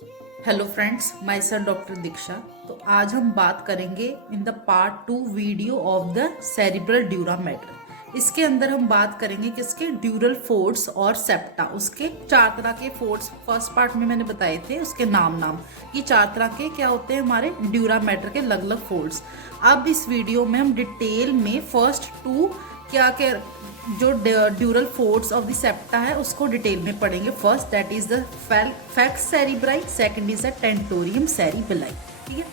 Hello friends, my self doctor Diksha. तो आज हम बात करेंगे in the part 2 video of the cerebral dura mater. इसके अंदर हम बात करेंगे किसके ड्यूरल फोर्ड्स और सेप्टा। उसके चार तरह के फोर्ड्स फर्स्ट पार्ट में मैंने बताए थे, उसके नाम ये चार तरह के क्या होते हैं हमारे ड्यूरा मैटर के अलग अलग फोर्ड्स। अब इस वीडियो में हम डिटेल में फर्स्ट टू क्या क्या जो ड्यूरल फोर्ड्स ऑफ द सेप्टा है उसको डिटेल में पढ़ेंगे। First that is the fax cerebri, second is the tentorium cerebelli. ठीक है,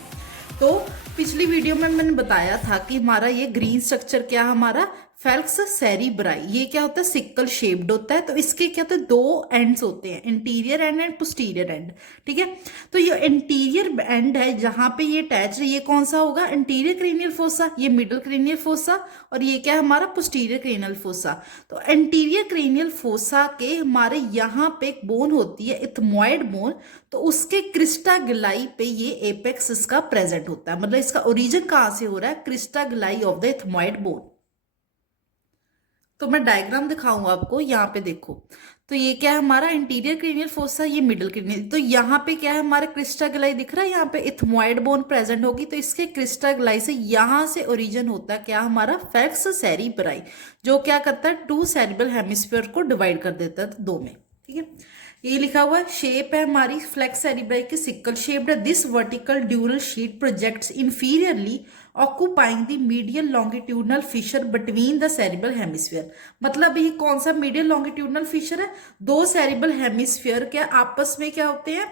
तो पिछली वीडियो में मैंने बताया था कि हमारा ये ग्रीन स्ट्रक्चर क्या हमारा फेल्क्स सेरिब्राई, ये क्या होता है सिक्कल शेप्ड होता है। तो इसके क्या होता है दो एंड्स होते हैं, interior and and posterior and. ठीक है, तो ये इंटीरियर एंड है जहां पे ये अटैच है, ये कौन सा होगा इंटीरियर क्रेनियल फोसा, ये मिडल क्रेनियल फोसा, और ये क्या है हमारा पोस्टीरियर क्रेनियल फोसा। तो इंटीरियर क्रेनियल फोसा के हमारे यहाँ पे एक बोन होती है इथमॉइड बोन, तो उसके क्रिस्टा गिलाई पे ये एपेक्स इसका प्रेजेंट होता है। मतलब इसका ओरिजिन कहाँ से हो रहा है, crista galli of the ethmoid bone. तो मैं डायग्राम दिखाऊंगा आपको, यहाँ पे देखो। तो ये क्या है हमारा इंटीरियर क्रेनियल फोसा, ये मिडल क्रेनियल। तो यहाँ पे क्या है हमारा क्रिस्टा ग्लाई दिख रहा है, यहाँ पे इथमॉइड बोन प्रेजेंट होगी, तो इसके क्रिस्टा ग्लाई से यहाँ से ओरिजिन होता है क्या हमारा फैक्स सेरिब्राई, जो क्या करता है टू सेरिब्रल हेमिस्फीयर को डिवाइड कर देता है दो में। ठीक है, ये लिखा हुआ शेप है हमारी फ्लेक्स सेरिब्राई की sickle shaped. This vertical dural sheet projects inferiorly occupying the medial longitudinal fissure between the cerebral hemisphere. मतलब ये कौन सा मीडियल लॉन्गिट्यूडनल फिशर है, दो सेरिब्रल हेमिस्फीयर क्या आपस में क्या होते हैं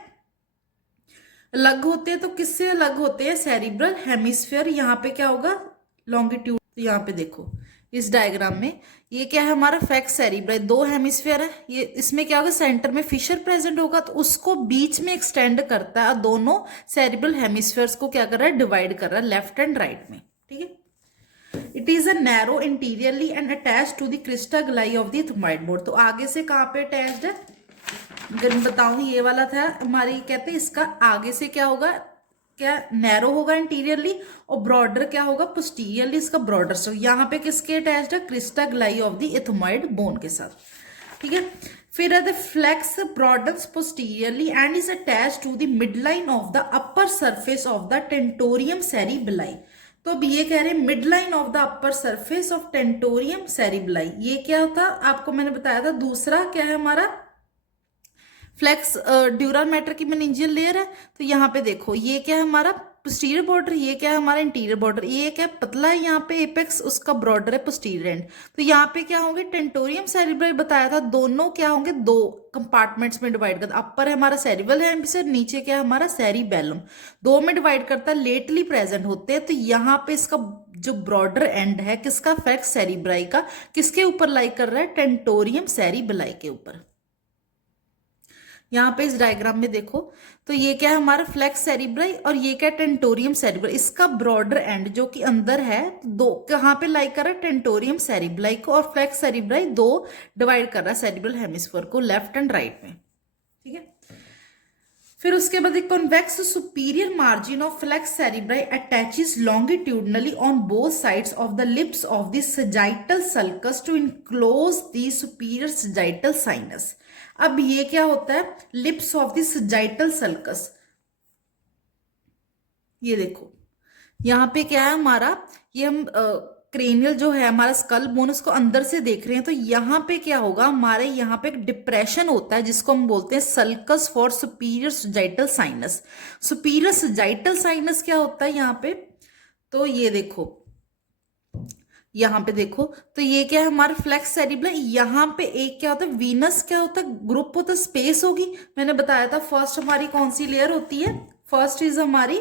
अलग होते हैं। तो किससे अलग होते हैं, सेरिब्रल हेमिस्फीयर। यहाँ पे क्या होगा लॉन्गिट्यूड, तो यहाँ पे देखो इस डायग्राम में ये क्या है हमारा फैक्स सेरिब्राई, दो हेमिस्फीयर है, ये इसमें क्या होगा सेंटर में फिशर प्रेजेंट होगा, तो उसको बीच में एक्सटेंड करता है और दोनों सेरिब्रल हेमिस्फीयर्स को क्या कर रहा है डिवाइड कर रहा है लेफ्ट एंड राइट में। ठीक है, it is a narrow interiorly and attach to the crista galli of the ethmoid board. तो आगे से कहाँ पे अटैच्ड है, अगर मैं बताऊं ये वाला था हमारी, कहते हैं इसका आगे से क्या होगा, क्या नैरो होगा इंटीरियरली और ब्रॉडर क्या होगा पोस्टीरियरली, इसका ब्रॉडर। सो यहाँ पे किसके अटैच्ड है Crysta galli of the ethmoid bone के साथ। ठीक है, फिर है the falx broadens posteriorly and is attach to the mid line of the upper surface of the tentorium cerebelli. तो अब ये कह रहे हैं mid line of the upper surface of tentorium cerebelli, ये क्या होता आपको मैंने बताया था। दूसरा क्या है हमारा फ्लेक्स ड्यूरल मैटर की मेनिंजियल लेयर है। तो यहाँ पे देखो ये क्या है हमारा पोस्टीरियर बॉर्डर, ये क्या है हमारा इंटीरियर बॉर्डर, ये क्या पतला है यहाँ पे एपेक्स, उसका बॉर्डर है पोस्टीरियर एंड। तो यहाँ पे क्या होंगे टेंटोरियम सेरिब्राई बताया था, दोनों क्या होंगे दो कंपार्टमेंट्स में डिवाइड करता। अपर है हमारा सेरिबल हेमिस्फीयर, नीचे क्या है हमारा सेरिबेलम, दो में डिवाइड करता है, लेटली प्रेजेंट होते हैं। तो यहाँ पे इसका जो ब्रॉडर एंड है किसका फैक्स सेरिब्राई का, किसके ऊपर लाई कर रहा है टेंटोरियम सेरिबेलाई के ऊपर। यहाँ पे इस डायग्राम में देखो, तो ये क्या है हमारा फ्लेक्स सेरिब्राई और ये क्या टेंटोरियम सेरिब्राई, इसका ब्रॉडर एंड जो कि अंदर है दो कहाँ पे लाई कर रहा है टेंटोरियम सेरिब्राई को, और फ्लेक्स सेरिब्राई दो डिवाइड कर रहा है सेरिब्रल हेमिस्फीयर को लेफ्ट एंड राइट में। ठीक है, फिर उसके बाद एक convex superior margin of falx cerebri attaches longitudinally on both sides of the lips of the sagittal sulcus to enclose the superior sagittal sinus. अब ये क्या होता है lips of the sagittal sulcus, ये देखो यहाँ पे क्या है हमारा, ये हम क्रेनियल जो है हमारा स्कल बोन उसको अंदर से देख रहे हैं। तो यहाँ पे क्या होगा हमारे यहाँ पे एक डिप्रेशन होता है जिसको हम बोलते हैं sulcus for superior sagittal sinus. Superior sagittal sinus क्या होता है यहाँ पे, तो ये देखो यहाँ पे देखो, तो ये क्या है हमारा फ्लेक्स सेरिब्रम, यहाँ पे एक क्या होता है वीनस क्या होता है ग्रुप होता है, स्पेस होगी। मैंने बताया था फर्स्ट हमारी कौन सी लेयर होती है, फर्स्ट इज हमारी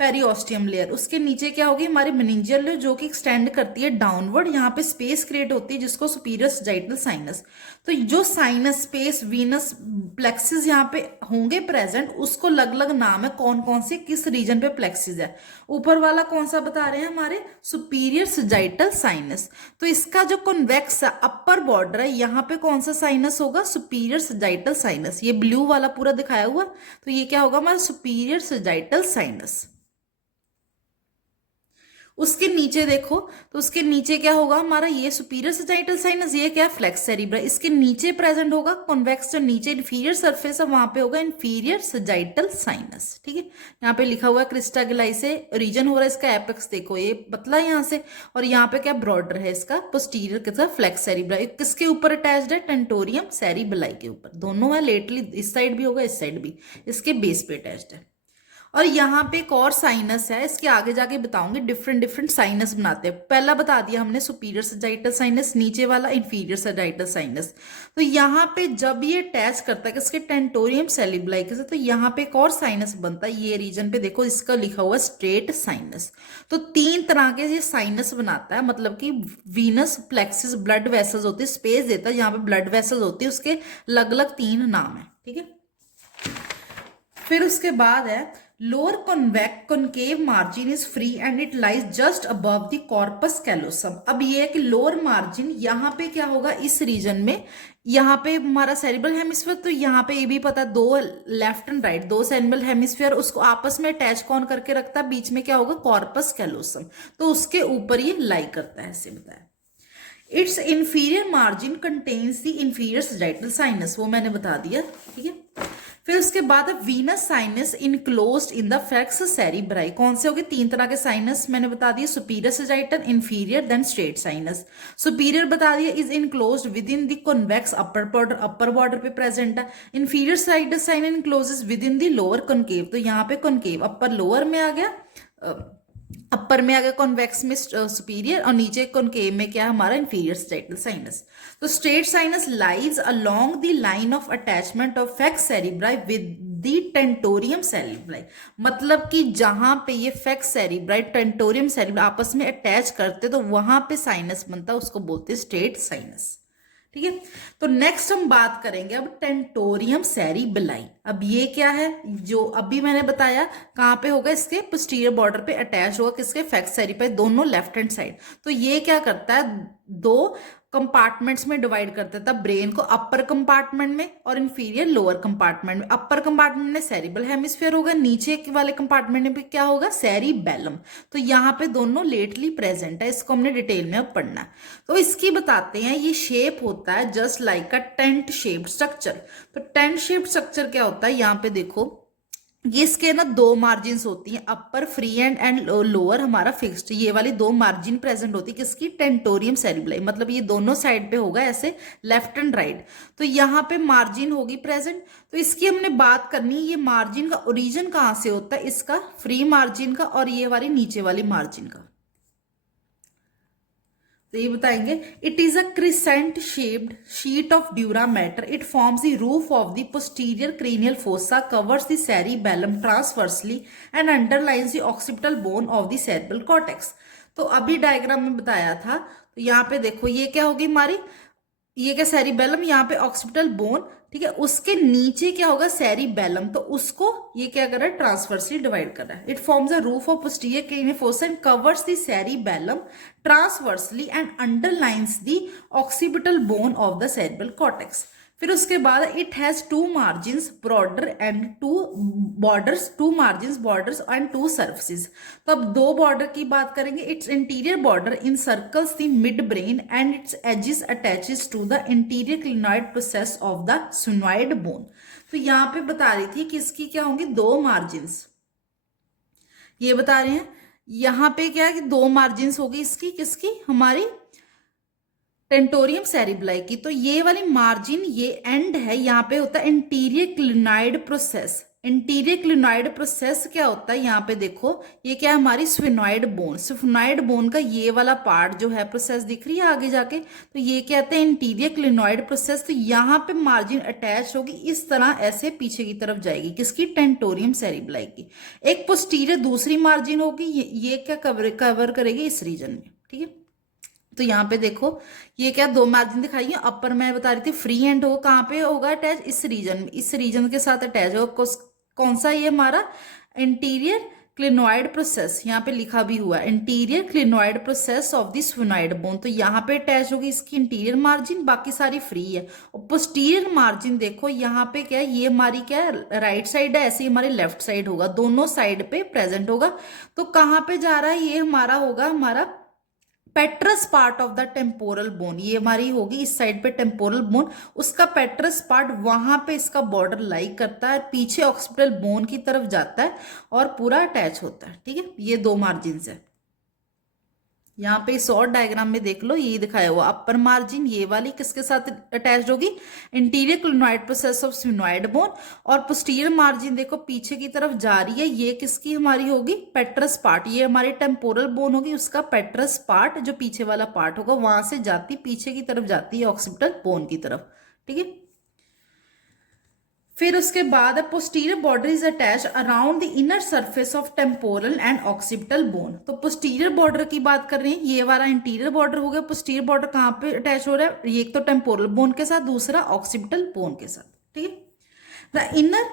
पेरियोस्टियम लेयर, उसके नीचे क्या होगी हमारी मेनिंजियल लेयर जो कि एक्सटेंड करती है डाउनवर्ड, यहाँ पे स्पेस क्रिएट होती है जिसको सुपीरियर सजाइटल साइनस। तो जो साइनस स्पेस वीनस प्लेक्सिस यहाँ पे होंगे प्रेजेंट, उसको अलग अलग नाम है कौन कौन से किस रीजन पे प्लेक्सिस है। ऊपर वाला कौन सा बता रहे हैं हमारे सुपीरियर सजाइटल साइनस, तो इसका जो कॉन्वेक्स अपर बॉर्डर है यहाँ पे कौन सा साइनस होगा सुपीरियर सजाइटल साइनस, ये ब्लू वाला पूरा दिखाया हुआ, तो ये क्या होगा हमारा सुपीरियर सजाइटल साइनस। उसके नीचे देखो, तो उसके नीचे क्या होगा हमारा, ये सुपीरियर सजाइटल साइनस, ये क्या है फ्लेक्स सेरिब्रा। इसके नीचे प्रेजेंट होगा कॉन्वेक्स, जो नीचे इंफीरियर सरफेस है वहां पे होगा इंफीरियर सजाइटल साइनस। ठीक है, यहाँ पे लिखा हुआ है क्रिस्टा ग्लाई से रीजन हो रहा है इसका एपेक्स, देखो ये पतला है यहाँ से, और यहाँ पे क्या ब्रॉडर है इसका पोस्टीरियर के साथ फ्लेक्स सेरिब्रा। किसके ऊपर अटैच्ड है, टेंटोरियम सेरिबेलाई के ऊपर, दोनों है लेटली, इस साइड भी होगा इस साइड भी, इसके बेस पे अटैच्ड है। और यहाँ पे एक और साइनस है, इसके आगे जाके बताऊंगी, डिफरेंट डिफरेंट साइनस बनाते हैं। पहला बता दिया हमने सुपीरियर सजाइटल साइनस, नीचे वाला इंफीरियर सजाइटल साइनस। तो यहाँ पे जब ये अटैच करता है किसके, टेंटोरियम सेरिबेलाई के साथ, तो यहाँ पे एक और साइनस बनता है, ये रीजन पे देखो इसका लिखा हुआ स्ट्रेट साइनस। तो 3 तरह के ये साइनस बनाता है, मतलब कि वीनस प्लेक्सिस ब्लड वेसल्स होती है, स्पेस देता है, यहाँ पे ब्लड वेसल्स होती है, उसके अलग अलग 3 नाम है। ठीक है, फिर उसके बाद है lower concave margin is free and it lies just above the corpus callosum. अब ये है कि लोअर मार्जिन यहाँ पे क्या होगा, इस रीजन में, यहाँ पे हमारा सेरिब्रल हेमिस्फीयर, तो यहाँ पे ये भी पता, 2 left and right, 2 cerebral hemisphere, उसको आपस में अटैच कौन करके रखता है, बीच में क्या होगा कॉर्पस कैलोसम, तो उसके ऊपर ये लाई करता है, ऐसे बताया। Its inferior margin contains the inferior sagittal sinus, वो मैंने बता दिया। ठीक है, फिर उसके बाद venous sinus enclosed in the falx cerebri, कौन से हो गए, 3 तरह के साइनस मैंने बता दिए, superior sagittal, inferior, then straight sinus. Superior बता दिया is enclosed with in the convex upper border पे प्रेजेंट है। Inferior sagittal sine encloses with in the lower concave, तो यहाँ पे कॉनकेव अपर लोअर में आ गया, अपर में आ गया कॉन्वेक्स में सुपीरियर, और नीचे कॉनकेव में क्या हमारा इंफीरियर सजाइटल साइनस। तो straight sinus lies along the line of attachment of falx cerebri with the tentorium cerebri, मतलब कि जहां पे ये फ्लेक्स सेरिब्राई टेंटोरियम सेरिब्राई आपस में अटैच करते तो वहां पे साइनस बनता है, उसको बोलते हैं स्ट्रेट साइनस। ठीक है, तो नेक्स्ट हम बात करेंगे अब टेंटोरियम सेरिबेलाई। अब ये क्या है, जो अभी मैंने बताया कहाँ पे होगा, इसके पोस्टीरियर बॉर्डर पे अटैच होगा किसके, फ्लेक्स सेरिब्राई, दोनों लेफ्ट हैंड साइड। तो ये क्या करता है, 2 कंपार्टमेंट्स में डिवाइड करता था ब्रेन को, अपर कंपार्टमेंट में और इंफीरियर लोअर कंपार्टमेंट में। अपर कंपार्टमेंट में सेरिब्रल हेमिस्फीयर होगा, नीचे वाले कंपार्टमेंट में क्या होगा, सेरिबेलम। तो यहाँ पे दोनों लेटली प्रेजेंट है, इसको हमने डिटेल में अब पढ़ना है। तो इसकी बताते हैं, ये शेप होता है जस्ट लाइक अ टेंट शेप्ड स्ट्रक्चर। तो टेंट शेप्ड स्ट्रक्चर क्या होता है, यहाँ पे देखो ये इसके ना 2 मार्जिन होती हैं, अपर फ्री एंड लोअर हमारा फिक्स्ड, ये वाली 2 मार्जिन प्रेजेंट होती है किसकी, टेंटोरियम सेरिबेलाई, मतलब ये दोनों साइड पे होगा ऐसे लेफ्ट एंड राइट। तो यहाँ पे मार्जिन होगी प्रेजेंट, तो इसकी हमने बात करनी है, ये मार्जिन का ओरिजिन कहाँ से होता है, इसका फ्री मार्जिन का और ये वाली नीचे वाली मार्जिन का। तो ये बताएंगे, it is a crescent shaped sheet of dura mater, it forms the roof of the posterior cranial fossa, covers the cerebellum transversely and underlines the occipital bone of the cerebral cortex. तो अभी diagram में बताया था, तो यहाँ पे देखो ये क्या होगी हमारी, ये क्या सेरिबेलम, यहाँ पे ऑक्सीपिटल बोन, ठीक है, उसके नीचे क्या होगा सेरिबेलम, तो उसको ये क्या कर रहा है, ट्रांसवर्सली डिवाइड कर रहा है। It forms a roof of posterior cranial fossa and covers the cerebellum transversely and underlines the occipital bone of the cerebral cortex. फिर उसके बाद it has 2 margins broader and 2 borders, 2 margins borders and 2 surfaces. तो अब 2 border की बात करेंगे, its interior border encircles the mid brain and its edges attaches to the interior clinoid process of the sphenoid bone. तो यहाँ पे बता रही थी कि इसकी क्या होंगी, 2 मार्जिन्स, ये बता रहे हैं यहाँ पे क्या है कि 2 मार्जिन्स होगी इसकी, किसकी, हमारी टेंटोरियम सेरिबेलाई की। तो ये वाली मार्जिन, ये एंड है, यहाँ पे होता है interior clinoid process. Interior clinoid process क्या होता है, यहाँ पे देखो ये क्या है हमारी स्फेनॉइड बोन, स्फेनॉइड बोन का ये वाला पार्ट जो है प्रोसेस दिख रही है आगे जाके, तो ये कहते हैं इंटीरियर क्लिनॉइड प्रोसेस। तो यहाँ पे मार्जिन अटैच होगी इस तरह, ऐसे पीछे की तरफ जाएगी, किसकी, टेंटोरियम सेरिबेलाई की। एक पोस्टीरियर दूसरी मार्जिन होगी, ये क्या कवर करेगी इस रीजन में। ठीक है, तो यहाँ पे देखो ये क्या 2 मार्जिन दिखाई है, अपर मैं बता रही थी फ्री एंड हो, कहाँ पे होगा अटैच, इस रीजन में, इस रीजन के साथ अटैच होगा, कौन सा, ये हमारा इंटीरियर क्लिनॉइड प्रोसेस यहाँ पे लिखा भी हुआ है, interior clinoid process of the sphenoid bone. तो यहाँ पे अटैच होगी इसकी इंटीरियर मार्जिन, बाकी सारी फ्री है। और पोस्टीरियर मार्जिन देखो यहाँ पे क्या है, ये हमारी क्या है राइट साइड है, ऐसे ही हमारी लेफ्ट साइड होगा, दोनों साइड पे प्रेजेंट होगा। तो कहाँ पे जा रहा है, ये हमारा होगा हमारा पेट्रस part of the temporal bone. ये हमारी होगी इस साइड पे टेम्पोरल बोन, उसका पेट्रस पार्ट वहां पे इसका बॉर्डर लाई करता है, पीछे ऑक्सीपिटल बोन की तरफ जाता है और पूरा अटैच होता है। ठीक है, ये दो मार्जिन है। यहाँ पे इस और डायग्राम में देख लो, ये दिखाया हुआ अपर मार्जिन, ये वाली किसके साथ अटैच्ड होगी, interior clinoid process of sphenoid bone. और पोस्टीरियर मार्जिन देखो पीछे की तरफ जा रही है, ये किसकी हमारी होगी, पेट्रस पार्ट, ये हमारी टेम्पोरल बोन होगी, उसका पेट्रस पार्ट जो पीछे वाला पार्ट होगा वहां से जाती पीछे की तरफ जाती है ऑक्सीपिटल बोन की तरफ। ठीक है, फिर उसके बाद posterior border is attach around the inner surface of temporal and occipital bone. तो पोस्टीरियर बॉर्डर की बात कर रहे हैं, ये वाला इंटीरियर बॉर्डर हो गया। पोस्टीरियर बॉर्डर कहाँ पे अटैच हो रहा है, ये एक तो टेम्पोरल बोन के साथ, दूसरा ऑक्सीपिटल बोन के साथ। ठीक है, the inner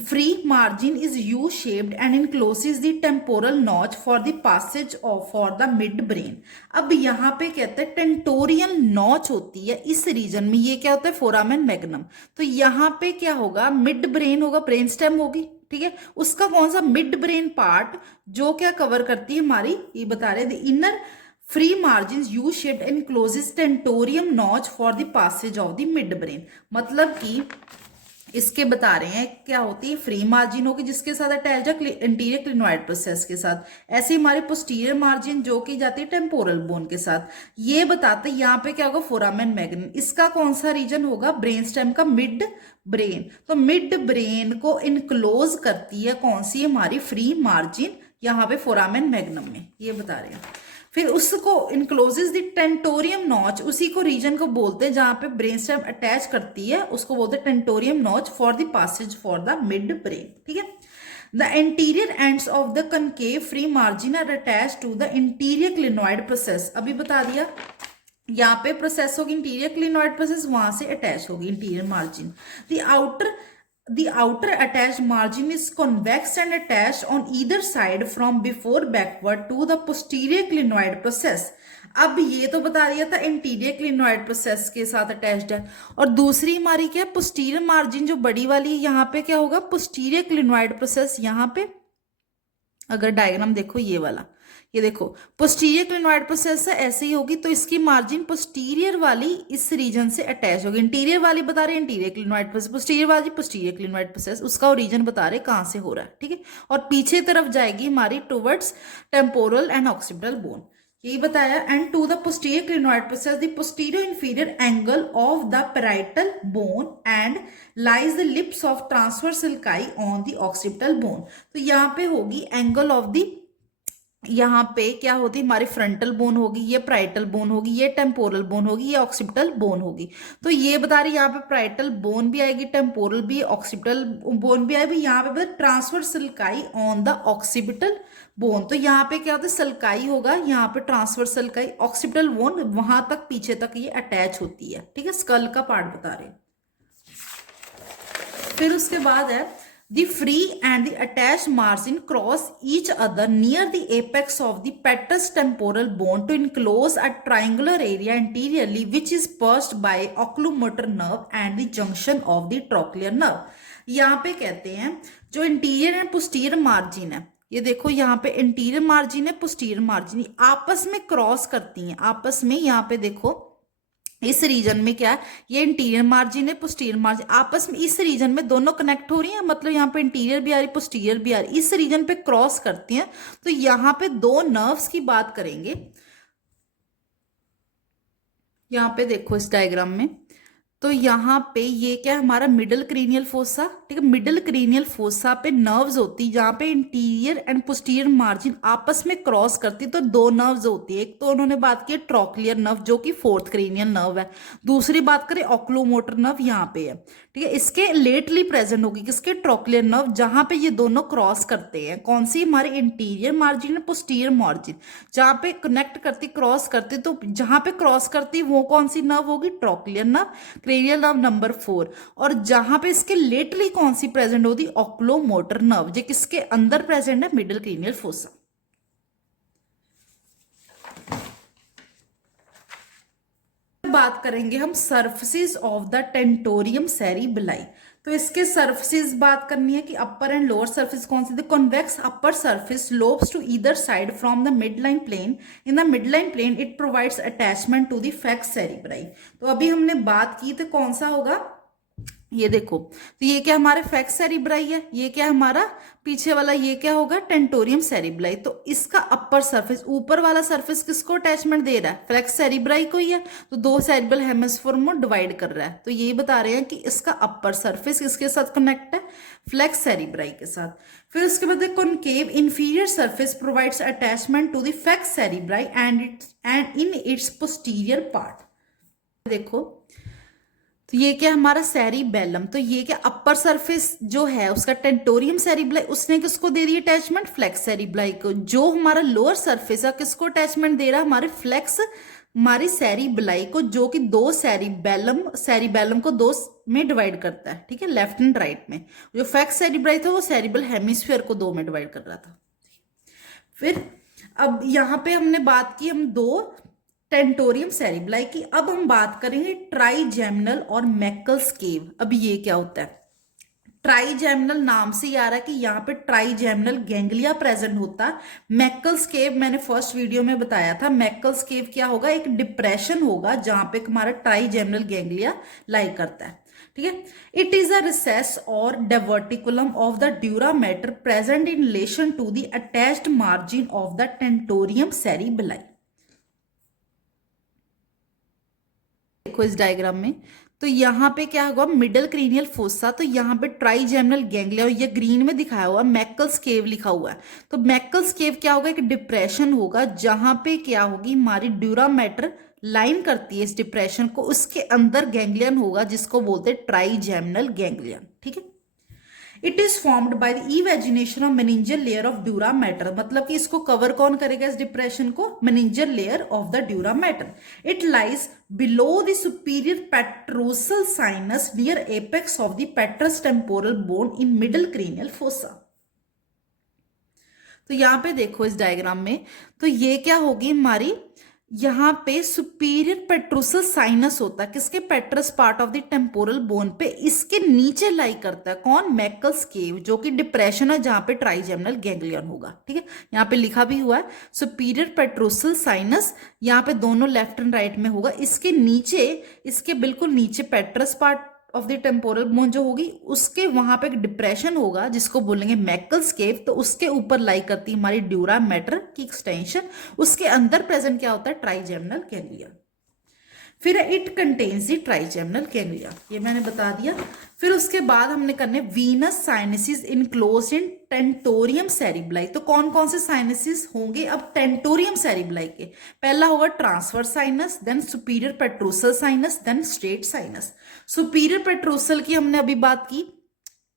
free margin is U-shaped and encloses the temporal notch for the passage of for the midbrain। अब यहाँ पे कहते हैं टेंटोरियल नॉच होती है इस रीजन में, ये क्या होता है फोरामेन मैग्नम। तो यहाँ पे क्या होगा, मिड ब्रेन होगा, ब्रेन स्टेम होगी। ठीक है, उसका कौन सा मिड ब्रेन पार्ट जो क्या कवर करती है हमारी, ये बता रहे the inner free margin U shaped encloses tentorium notch for the passage of the mid brain. मतलब कि इसके बता रहे हैं क्या होती है, फ्री मार्जिन होगी जिसके साथ अटैच है इंटीरियर क्लिनॉइड प्रोसेस के साथ। ऐसे हमारी पोस्टीरियर मार्जिन जो की जाती है टेम्पोरल बोन के साथ। ये बताते हैं यहाँ पे क्या होगा, फोरामेन मैग्नम। इसका कौन सा रीजन होगा, ब्रेन स्टेम का मिड ब्रेन। तो मिड ब्रेन को इनक्लोज करती है कौन सी हमारी फ्री मार्जिन, यहाँ पे फोरामेन मैग्नम में, ये बता रहे हैं। फिर उसको इनक्लोजेस द टेंटोरियम नॉच, उसी को रीजन को बोलते हैं जहां पे ब्रेन स्टेम अटैच करती है, उसको बोलते हैं tentorium notch for the passage for the mid brain. ठीक है, the interior ends of the concave free margin are attach to the interior clinoid process. अभी बता दिया, यहाँ पे प्रोसेस होगी इंटीरियर क्लिनॉइड प्रोसेस, वहां से अटैच होगी interior margin. The outer attached margin is convex and attached on either side from before backward to the posterior clinoid process। अब ये तो बता दिया था इंटीरियर क्लिनॉइड प्रोसेस के साथ अटैच्ड है, और दूसरी हमारी क्या है पोस्टीरियर मार्जिन जो बड़ी वाली, यहाँ पे क्या होगा पोस्टीरियर क्लिनॉइड प्रोसेस। यहाँ पे अगर डायग्राम देखो ये वाला, ये देखो पोस्टीरियर क्लिनॉइड प्रोसेस है, ऐसे ही होगी। तो इसकी मार्जिन पोस्टीरियर वाली इस रीजन से अटैच होगी। इंटीरियर वाली बता रहे हैं इंटीरियर क्लिनॉइड प्रोसेस, पोस्टीरियर वाली पोस्टीरियर क्लिनॉइड प्रोसेस, उसका रीजन बता रहे कहां से हो रहा है। ठीक है, और पीछे तरफ जाएगी हमारी towards temporal and occipital bone, यही बताया। And to the posterior clinoid process the posterior inferior angle of the parietal bone and lies the lips of transverse sulci on the occipital bone. तो यहाँ पे होगी एंगल ऑफ द, यहाँ पे क्या होती है हमारी फ्रंटल बोन होगी, ये प्राइटल बोन होगी, ये टेम्पोरल बोन होगी, ये ऑक्सीपिटल बोन होगी। तो ये बता रही यहाँ पे प्राइटल बोन भी आएगी, टेम्पोरल भी, ऑक्सीपिटल बोन भी आएगी। यहाँ पे बता transverse sulci on the occipital bone. तो यहाँ पे क्या होता है सल्काई होगा, यहाँ पे ट्रांसवर्स सल्काई, ऑक्सीपिटल बोन वहां तक पीछे तक ये अटैच होती है। ठीक है, स्कल का पार्ट बता रहे। फिर उसके बाद है the free and the attached margin cross each other near the apex of the petrous temporal bone to enclose a triangular area anteriorly which is perched by oculomotor nerve and the junction of the trochlear nerve। यहाँ पे कहते हैं जो interior and posterior margin है, ये देखो यहाँ पे इंटीरियर मार्जिन है, पोस्टीरियर मार्जिन आपस में क्रॉस करती हैं, आपस में। यहाँ पे देखो इस रीजन में क्या है, ये इंटीरियर मार्जिन है, पोस्टीरियर मार्जिन आपस में इस रीजन में दोनों कनेक्ट हो रही हैं। मतलब यहाँ पे इंटीरियर भी आ रही, पोस्टीरियर भी आ रही, इस रीजन पे क्रॉस करती हैं। तो यहाँ पे दो नर्व्स की बात करेंगे। यहाँ पे देखो इस डायग्राम में, तो यहाँ पे ये क्या हमारा मिडल क्रीनियल फोसा। ठीक है, मिडल क्रीनियल फोसा पे नर्व्स होती, जहाँ पे इंटीरियर एंड पोस्टीरियर मार्जिन आपस में क्रॉस करती, तो दो नर्व्स होती है। एक तो उन्होंने बात की ट्रॉक्लियर नर्व जो कि फोर्थ क्रीनियल नर्व है, दूसरी बात करें ऑक्लोमोटर नर्व यहाँ पे है। ठीक है, इसके लेटली प्रेजेंट होगी किसके, ट्रॉक्लियर नर्व, जहां पे ये दोनों क्रॉस करते हैं। कौन सी हमारी इंटीरियर मार्जिन, पोस्टीरियर मार्जिन, जहां पे कनेक्ट करती क्रॉस करती, तो जहां पे क्रॉस करती वो कौन सी नर्व होगी, trochlear nerve. Cranial nerve number 4, और जहां पे इसके लेटरली कौन सी प्रेजेंट होती, ऑक्लोमोटर नर्व, जो किसके अंदर प्रेजेंट है, मिडिल क्रेनियल फोसा। बात करेंगे हम surfaces of the tentorium cerebelli. तो इसके सर्फेसिस बात करनी है कि अपर एंड लोअर सर्फेस कौन से थे, convex upper surface lobes to either side from the midline plane, in the midline plane it provides attachment to the falx cerebri. तो अभी हमने बात की तो कौन सा होगा, ये देखो, तो ये क्या हमारे फ्लेक्स सेरिब्राई है, ये क्या हमारा पीछे वाला, ये क्या होगा, टेंटोरियम सेरिब्राई। तो इसका अपर सरफेस, ऊपर वाला सरफेस किसको अटैचमेंट दे रहा है, फ्लेक्स सेरिब्राई को ही है, तो दो सेरिब्रल हेमिस्फीयर में डिवाइड कर रहा है। तो ये बता रहे हैं कि इसका अपर सरफेस किसके साथ कनेक्ट है, फ्लेक्स सेरिब्राई के साथ। फिर उसके बाद concave inferior surface provides attachment to the falx cerebri and in its posterior part. देखो, तो ये क्या हमारा सेरिबेलम, तो ये क्या अपर सरफेस जो है उसका टेंटोरियम सेरिब्लाई, उसने किसको दे दी अटैचमेंट, फ्लेक्स सेरिब्लाई को। जो हमारा लोअर सरफेस है किसको अटैचमेंट दे रहा है, हमारे फ्लेक्स, हमारी सेरिब्लाई को, जो कि दो सेरिबेलम को दो में डिवाइड करता है, ठीक है, लेफ्ट एंड राइट में। जो फ्लेक्स सेरिब्लाई था वो सेरिब्रल हेमिस्फीयर को दो में डिवाइड कर रहा था। फिर अब यहाँ पे हमने बात की हम दो टेंटोरियम सेरिब्लाई की। अब हम बात करेंगे ट्राइजेमिनल और मैकल्स केव। अब ये क्या होता है, ट्राइजेमिनल नाम से ही आ रहा है कि यहाँ पे ट्राइजेमिनल गैंग्लिया प्रेजेंट होता है। मैकल्स केव मैंने फर्स्ट वीडियो में बताया था, मैकल्स केव क्या होगा, एक डिप्रेशन होगा जहां पे हमारा ट्राइजेमिनल गैंग्लिया लाई करता है, ठीक है। इट इज अ रिसेस और diverticulum of the dura mater present in relation to the attached margin of the tentorium cerebelli. देखो इस डायग्राम में, तो यहाँ पे क्या होगा, मिडल क्रीनियल फोसा, तो यहाँ पे ट्राइजेमिनल गैंग्लिया, ये ग्रीन में दिखाया हुआ मैकल्स केव लिखा हुआ है। तो मैकल्स केव क्या होगा, एक डिप्रेशन होगा जहां पे क्या होगी, हमारी ड्यूरा मैटर लाइन करती है इस डिप्रेशन को, उसके अंदर गैंग्लियन होगा जिसको बोलते हैं ट्राइजेमिनल गैंग्लियन, ठीक है। It is formed by the evagination of meningeal layer of dura mater, मतलब कि इसको कवर कौन करेगा इस डिप्रेशन को, meningeal layer of the dura mater. It lies below the superior petrosal sinus near apex of the petrous temporal bone in middle cranial fossa. तो यहां पे देखो इस डायग्राम में, तो ये क्या होगी हमारी, यहाँ पे सुपीरियर पेट्रोसल साइनस होता है किसके, पेट्रस part of the temporal bone पे, इसके नीचे लाई करता है कौन, मैकल्स केव, जो कि डिप्रेशन है जहां पे ट्राइजेमिनल गैंग्लियन होगा, ठीक है। यहाँ पे लिखा भी हुआ है सुपीरियर पेट्रोसल साइनस, यहाँ पे दोनों लेफ्ट एंड राइट में होगा, इसके नीचे, इसके बिल्कुल नीचे पेट्रस part of the temporal bone जो होगी, उसके वहां पे एक डिप्रेशन होगा जिसको बोलेंगे मैकल्स केव। तो उसके ऊपर लाई करती है हमारी ड्यूरा मैटर की एक्सटेंशन, उसके अंदर प्रेजेंट क्या होता है, ट्राइजेमिनल गैंग्लिया। फिर it contains the trigeminal ganglia, ये मैंने बता दिया। फिर उसके बाद हमने करने venous sinuses enclosed in tentorium cerebelli. तो कौन कौन से साइनसिस होंगे अब टेंटोरियम सेरिब्लाई के, पहला होगा transverse sinus, then superior petrosal sinus, then straight sinus. Superior petrosal की हमने अभी बात की,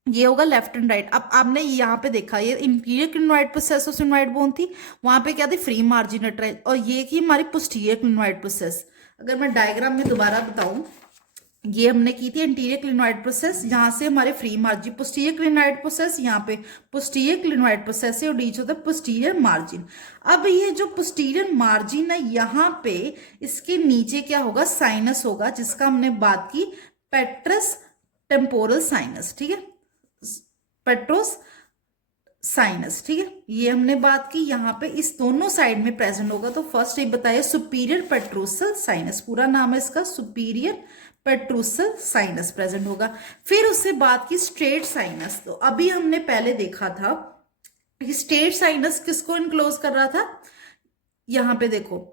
ये होगा लेफ्ट एंड राइट। अब आपने यहाँ पे देखा, ये interior clinoid process of sigmoid bone थी, वहां पे क्या थी, फ्री मार्जिन अट्राइज, और ये की हमारी पोस्टीरियर क्लिनोइड प्रोसेस। अगर मैं डायग्राम में दोबारा बताऊं, ये हमने की थी एंटीरियर क्लिनोइड प्रोसेस, जहां से हमारे free margin, posterior clinoid process, यहाँ पे पोस्टीरियर क्लिनोइड प्रोसेस है और रीच होता है पोस्टीरियर मार्जिन। अब ये जो पोस्टीरियर मार्जिन है, यहाँ पे इसके नीचे क्या होगा, साइनस होगा, जिसका हमने बात की पेट्रस टेम्पोरल साइनस, ठीक है, पेट्रोस साइनस, ठीक है, ये हमने बात की। यहाँ पे इस दोनों साइड में प्रेजेंट होगा। तो फर्स्ट ये बताया सुपीरियर पेट्रोसल साइनस, पूरा नाम है इसका सुपीरियर पेट्रोसल साइनस प्रेजेंट होगा। फिर उससे बात की स्ट्रेट साइनस। तो अभी हमने पहले देखा था कि स्ट्रेट साइनस किसको इनक्लोज कर रहा था, यहाँ पे देखो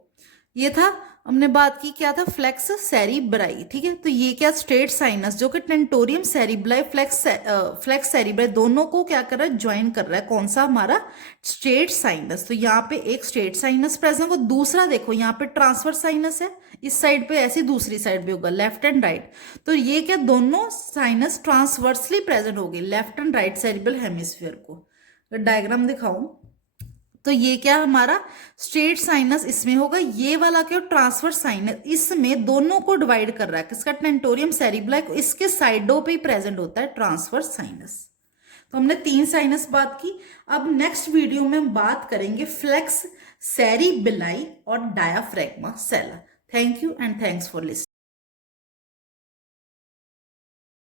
ये था, हमने बात की क्या था, फ्लेक्स सेरिब्राई, ठीक है। तो ये क्या, स्ट्रेट साइनस, जो कि टेंटोरियम सेरिब्राई फ्लेक्स सेरिब्राई दोनों को क्या कर रहा है, ज्वाइन कर रहा है, कौन सा, हमारा स्ट्रेट साइनस। तो यहाँ पे एक स्ट्रेट साइनस प्रेजेंट होगा, दूसरा देखो यहाँ पे ट्रांसवर्स साइनस है, इस साइड पे ऐसी दूसरी साइड पे होगा, लेफ्ट एंड राइट। तो ये क्या, दोनों साइनस ट्रांसवर्सली प्रेजेंट होगी left and right cerebral hemisphere को। अगर डायग्राम दिखाऊं तो ये क्या हमारा स्ट्रेट साइनस इसमें होगा, ये वाला क्या ट्रांसवर्स साइनस इसमें दोनों को डिवाइड कर रहा है, किसका टेंटोरियम सेरिब्रम, इसके साइडों पे ही प्रेजेंट होता है ट्रांसवर्स साइनस। तो हमने 3 साइनस बात की। अब नेक्स्ट वीडियो में हम बात करेंगे फ्लेक्स सेरिबेलाई और diaphragma sellae. Thank you and thanks for listening.